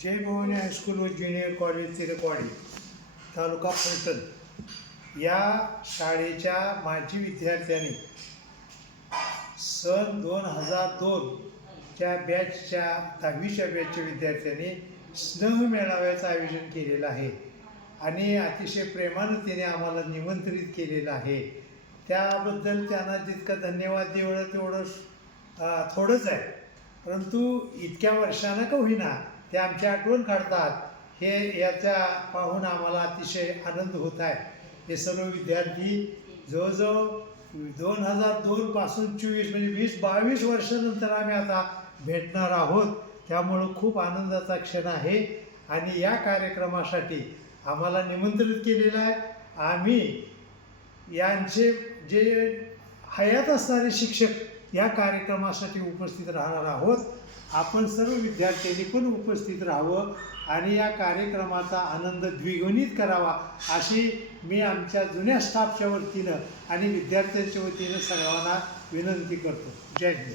जय Bhavani high school व junior college Tirakwadi तालुका फलटण या शाळेच्या माजी विद्यार्थ्यांनी सन 2002च्या बॅचच्या 10वीच्या बॅचच्या विद्यार्थ्यांनी स्नेह मेळाव्याचं आयोजन केलेलं आहे आणि अतिशय प्रेमानं त्याने आम्हाला निमंत्रित केलेलं आहे. त्याबद्दल त्यांना जितकं धन्यवाद देवं तेवढं थोडंच आहे, परंतु इतक्या वर्षानं का होईना ते आमची आठवण काढतात. हे याचा पाहून आम्हाला अतिशय आनंद होत आहे. हे सर्व विद्यार्थी जवळजवळ 2002पासून 24 म्हणजे 20-22 वर्षानंतर आम्ही आता भेटणार आहोत. त्यामुळं खूप आनंदाचा क्षण आहे आणि या कार्यक्रमासाठी आम्हाला निमंत्रित केलेलं आहे. आम्ही यांचे जे हयात असणारे शिक्षक या कार्यक्रमासाठी उपस्थित राहणार आहोत. आपण सर्व विद्यार्थ्यांनी पण उपस्थित राहावं आणि या कार्यक्रमाचा आनंद द्विगुणित करावा अशी मी आमच्या जुन्या स्टाफच्या वतीनं आणि विद्यार्थ्यांच्या वतीनं सर्वांना विनंती करतो. जय हिंद.